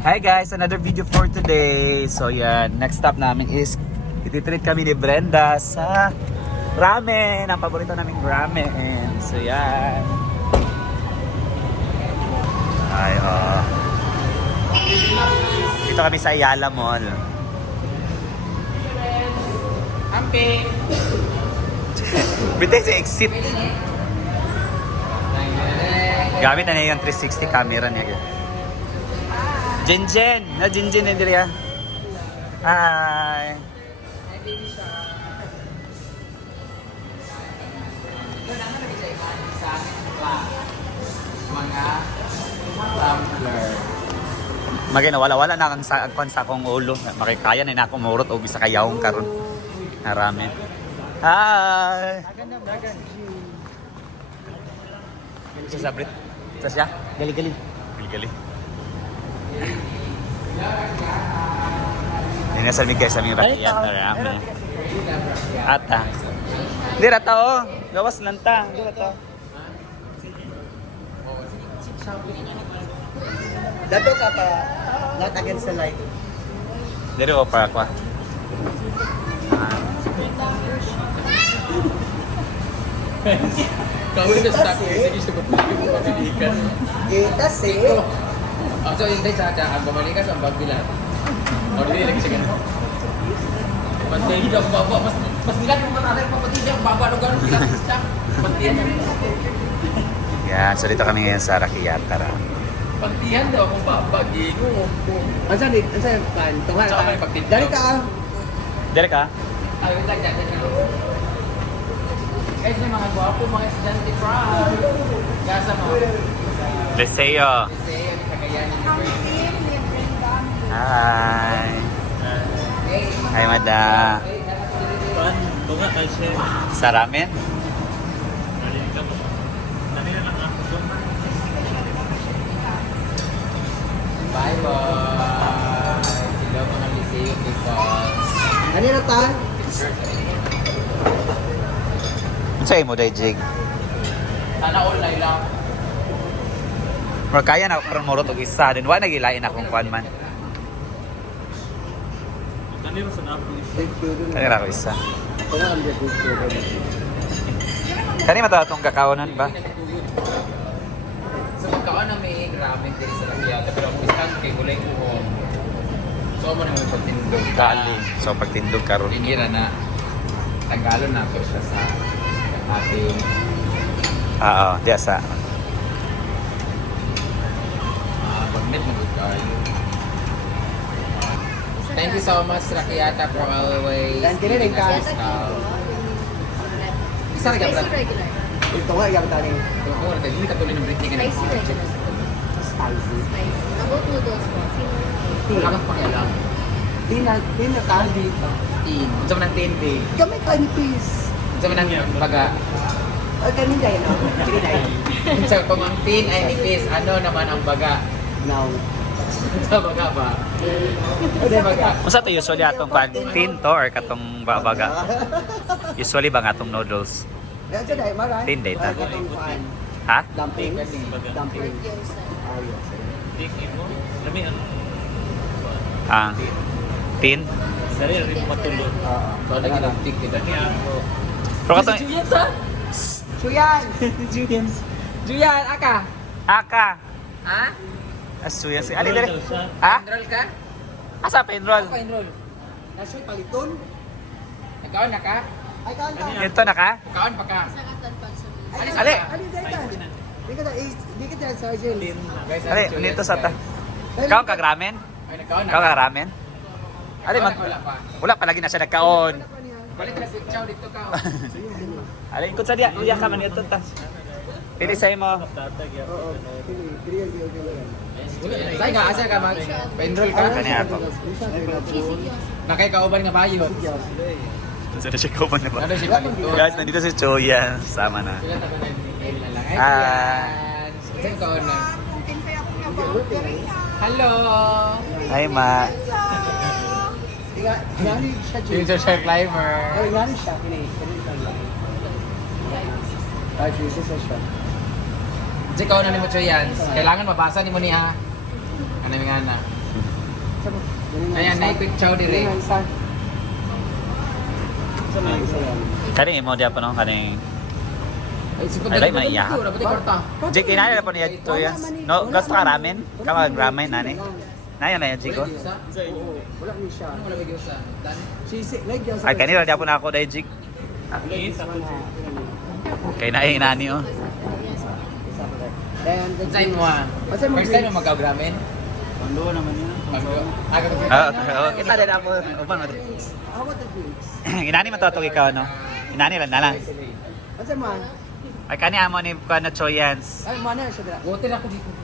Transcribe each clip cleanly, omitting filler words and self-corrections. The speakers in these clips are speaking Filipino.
Hi guys, another video for today. So yan, next stop namin is ititreat kami ni Brenda sa ramen, ang paborito naming ramen. So yan. Ay, dito kami sa Ayala Mall. Amping! Bintay sa exit. Gamit na niya yung 360 camera niya. Jinjen! Na Jinjen na diri ah. Hi! Mga tumbler. Magay na wala na kang sa akong ulo. Makikaya na akong murot o bisa kayawong karon. Narami. Hi! Isa sa Brit. Sa siya? Gali-gali. Gali-gali. Ini nasa mig guys sa aming rakyat na rami. Ata. Di rata oh. Gawas lanta. Di rata. Dato ka pa, not against the light. Diri ko para kwa. Kau itu stuck di sini sebut pendidikan. Kita sih. So hindi sa ang bumalikas ang bagbilan. O dili lagi sige. Mas dahil daw baba mas bilang mo nanay papatid ang baba lugar bilang siya. Pantiyan. Yan, so dito kami ngayon sa Rakiatara. Pantiyan daw kung babagi ko. Asa kan? Tungan Saka may ka. pagtinda. Dari ka. Diri ka? Ay, wait lang dyan. Guys, may mga gwapo, mga estudyante from Gaza mo. Deseo. Kasi, kagayan ni Hi. Hi, Mada. Sa ramen? Bye-bye! Sila mga Liceo because... Ano na ta? Ano sa'yo mo, Dajig? Sana online lang. Pero kaya na parang murot og isa. Din wala nagilain akong kuan man. Kaya ako isa. Tungan ang picture. Kani mata itong kakaonan ba? Sa pagkaon na may ramen din sa Lakiata, pero ang isang kay kulay ko. So, mo naman pagtindog. Kali. So pagtindog karon. Tinira na. Tagalon na to siya sa ating... Oo, diya sa. Magnet na good kayo. Thank you so much, Rakiata, for always Dan kini giving rin us ka. discount. Isa rin ka, Brad. Ito nga yung tani. Oo, hindi ka tuloy ng Britney ka na. Spicy regular. Spicy. Spicy. About noodles po. Wala kang pakialam. Tina ka dito. Tin. Unsa man ang tin, babe? Kami kanipis. Unsa man ang baga? Ay kanina yun. Sige na yun. Unsa kung ang tin ay nipis, ano naman ang baga? Now. Unsa baga ba? Unsa baga? Unsa to usually atong pag tin to or katong babaga? Usually ba nga atong noodles? Yan sa dahil maran. Tin data. Katong kuan. Ha? Dumplings. Dumplings. Gyoza. Ah. Tin? So, lagi ng tik kita. Pero katong Julian sa? Suyan! Julian, aka? aka. Ha? Asuya si Ali dere. Ha? Enroll ka? Asa pa enroll? Ako enroll. Nasyo'y paliton. Nagkaon na ka? Ay kanta. Ito na ka? Kaon pa ka? Isang atlan sa Alis Ali. ka? Ali dahil ka. Di ka dahil sa Argel. Guys, Ali, Julian, nito sa ta. guys. Ikaw kag ramen? Ay, nagkaon na Ikaw ka? kag ramen? Ali mag Wala pa. wala palagi na siya nagkaon. Balik na picture dito ka. Ali ikot sa diya, uya ka man ito ta. Pili sa mo. Oo. Pili Say ka, asa ka mag? Pa-enroll ka? Kani ako. Nakay kauban nga bayot. Sa na siya kauban na ba? Ano si Palito? Guys, nandito si Choya. Sama na. Sila naman nag-email na lang. Ah. Saan ka na? Hello! Hi, Ma. Ingani siya, Jay. Yung social climber. Oh, ingani siya. Kini siya lang. Ay, Jesus siya. Kasi ikaw na ni mo, Choyans. Kailangan mabasa ni mo niya. Ano nga na? Ayan, naipit chow dire. Isa. Sa mga isa yan. Kaning mo dia pa no kaning. Ay, Ay, man iya. Dapat ikorta. Jig kinala na po niya to yan. No, gusto ka ramen? Kamag ramen nani. Naya na yan, Jigo. Oo, wala ni siya. Ano wala may gyosa? Dan. Sisi, like yan sa... Ay, kanila di ako na ako dahil, Jig. Kay nani, oh. Then, Saan mo ah? First time mo mag-ramen? Pando naman yun. Kita din ako. Upan mo. How about the drinks? Inani matutog ikaw, no? Inani lang na lang. Asa man? Ay, kani amo ni Kano Choyans. Ay, mana siya dira. Water ako dito.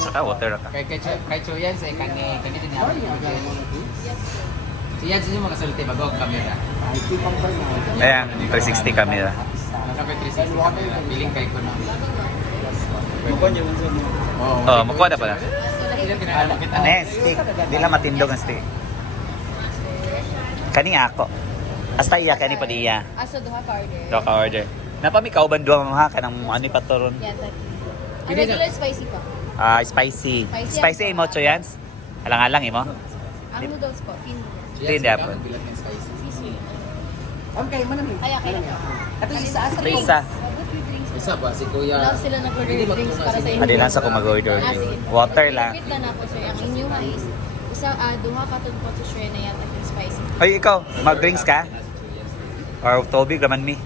Saka water ka. Kay Choyan sa kani din ako. Siya din mo kasulti bago ang camera. Ay, tipang pa na. Ayan, 360 kami na. Nakapit 360 camera. Piling kay ko na. Mukha niya man sa mo. Oh, makuha na pala. Ilan kinaalam kita. Ano yan, steak. Di lang matindog ang steak. Kani ako. Hasta iya, kani pa di iya. Aso duha ka order. Do ka order. Napami kauban duwa mga kanang ano pa to ron. Yan, tati. Ang regular spicy pa. Spicy. Spicy Spicy ako. imo Choyans. Alang-alang imo. Ang noodles po, fin noodles. Hindi ako. Sisi. Okay, manami. Kaya kaya na. Ito isa asa Ito isa. Isa ba si Kuya? Love sila nag-order drinks para sa inyo. Adi lang sa kung mag-order. sige. Water lang. Repeat lang ako, sir. Ang inyo is duha ka tun po sa share na yata yung spicy. Hoy, ikaw, mag-drinks ka? Or tubig raman mi?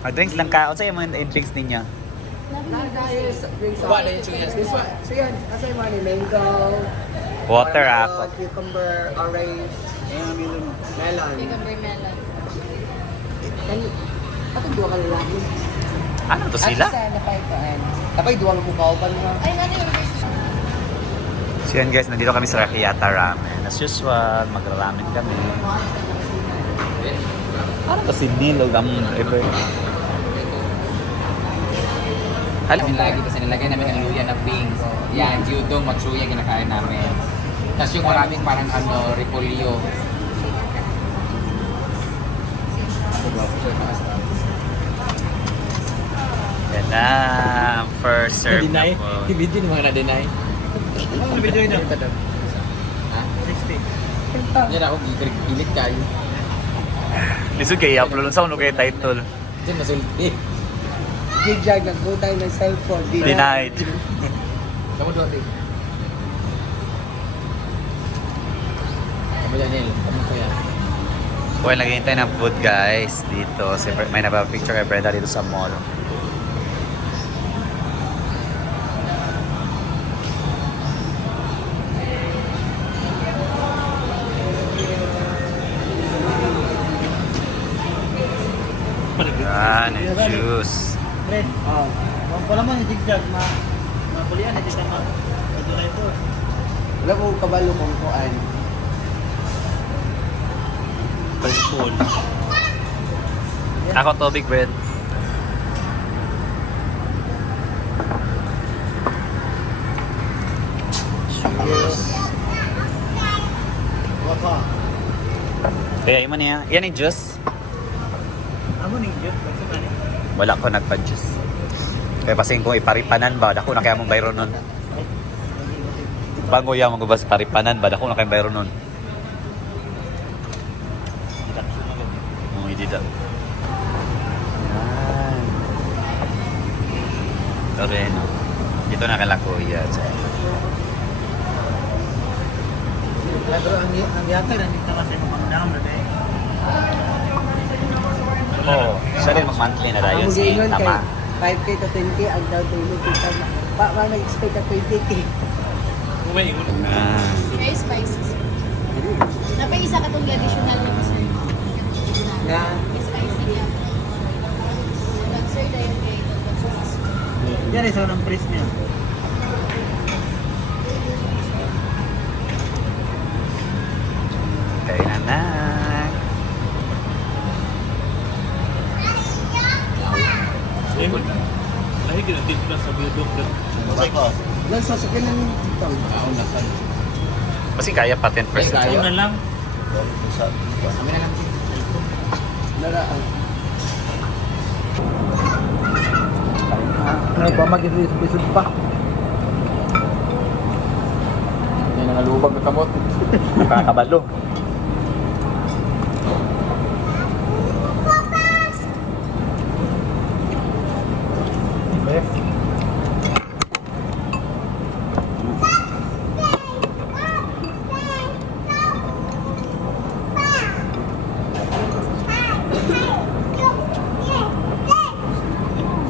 Mag-drinks lang ka. Unsa yung mga drinks ninyo? Dahil sa drinks. Wala yung chuyas. This one. So yan, asa yung money? Mango. Water pineapple, ako. Cucumber, orange. Melon. Cucumber melon. Atong duwa ka lalaki. Ano to sila? Tapay duwa ka kauban mo. Ay, nani yung So yan guys, nandito kami sa Rakiata Ramen. As usual, magra-ramen kami. Parang kasi nilog ang ever. Alam lagi kasi nilagay namin ang luya na pink. Yan, gyudong, matsuya kinakain namin. Tapos yung maraming parang repolyo. Yan na, first serve na Na-deny? po. Video ni mga na-deny. Ano video niya? Ha? 60. Yan ako, gilit kayo. Lisod kayo, upload sa uno kayo title. Diyan masulti. Jig-jag, nag-go tayo ng cellphone. Denied. Kamu doon din. Kamu Daniel, kamu kuya. Well, naghihintay ng food guys dito. May napapicture kay Brenda dito sa mall. Yan, yung juice. Red. Oh. Wala mo yung jig-jag, mapulian na dito ma. Ito na ito. Wala ko kabalo kung kuan. Full. Ako tubig, bread. Juice. Waka. Kaya yun man yan. Yan yung juice. Amo ning jig, kasi man. Wala ko nagpa-juice. Kaya pasing kung iparipanan ba, dako na kaya mong bayro nun. Bago yan mo ba sa paripanan ba, dako na kaya bayro nun. Hindi daw. Yan. Ito rin. Dito na kala kuya. Pero ang yata na dito kasi mamamdam na dahil. Oo. Siya rin mag-monthly na tayo. Si Tama. 5K to 10K, ang daw tayo kita. Pa nag-expect ka 20K. Ah. Very spicy, sir. Napay isa ka itong additional na mo, sir. Na, May spicy niya. Sir, dahil kay yan isa ng price niya. Kaya na. Lagi ginatid ka sa bilog na Yan sa sakin ng dito. Kasi kaya pa 10%. Kaya. na lang. Kami na lang. Naraan. Ano ba mag-episode pa? Yan mga lubag na kamot. Kakabalo.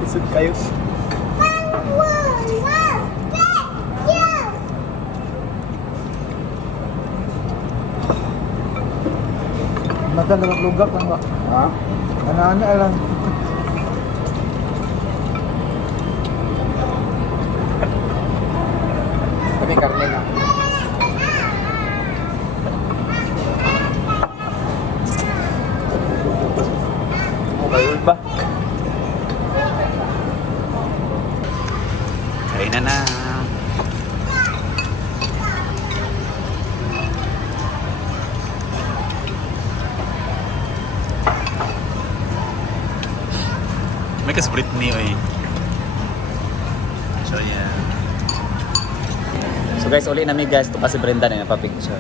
Isod kayo. Mata lugak lang ba? Ha? Ano lang. Kami karne na. Okay, ba? Kain na na. May kas Britney, oy. So, yeah. So guys, uli namin guys. Ito pa si Brenda na napapicture.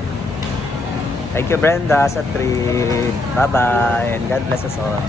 Thank you Brenda sa trip. Bye-bye and God bless us all.